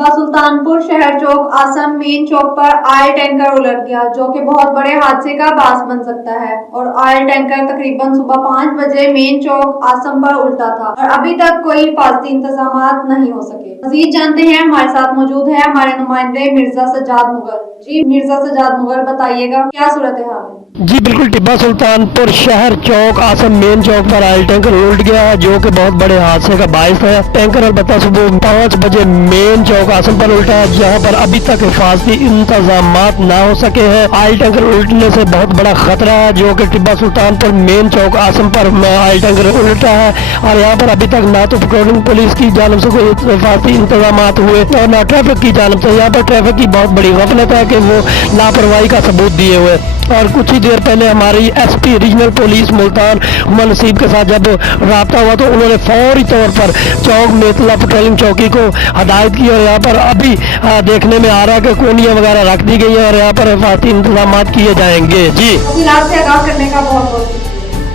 टिब्बा सुल्तानपुर शहर चौक आसम मेन चौक पर oil tanker उलट गया, जो कि बहुत बड़े हादसे का बास बन सकता है। और ऑयल टैंकर तकरीबन सुबह 5 बजे मेन चौक आसम पर उल्टा था और अभी तक कोई हिफाजती इंतजाम नहीं हो सके। मजीद जानते हैं, हमारे साथ मौजूद है हमारे नुमाइंदे मिर्जा सज्जाद मुगल। जी मिर्जा सज्जाद मुगल, बताइएगा क्या सूरत हाल है? जी बिल्कुल, टिब्बा सुल्तानपुर शहर चौक आसम मेन चौक पर ऑयल टैंकर उल्ट गया है, जो कि बहुत बड़े हादसे का बायस है। टैंकर अलबत्ता सुबह 5 बजे मेन चौक आसम पर उल्टा है, जहां पर अभी तक हिफाजती इंतजाम ना हो सके हैं। ऑयल टैंकर उल्टने से बहुत बड़ा खतरा है, जो कि टिब्बा सुल्तानपुर मेन चौक आसम पर ऑयल टैंकर उल्टा है और यहाँ पर अभी तक ना तो पेट्रोलिंग पुलिस की जानब से कोई हिफाजती इंतजाम हुए और ना ट्रैफिक की जानब से। यहाँ पर ट्रैफिक की बहुत बड़ी गफलत है कि वो लापरवाही का सबूत दिए हुए। और कुछ ही देर पहले हमारी SP regional police Multan Umar Naseeb के साथ जब रब्ता हुआ तो उन्होंने फौरी तौर पर चौक मेतला पेट्रोलिंग चौकी को हदायत की और यहाँ पर अभी देखने में आ रहा है कि कोनियाँ वगैरह रख दी गई है और यहाँ पर हिफाजती इंतजाम किए जाएंगे। जी से आगाह करने का बहुत बहुत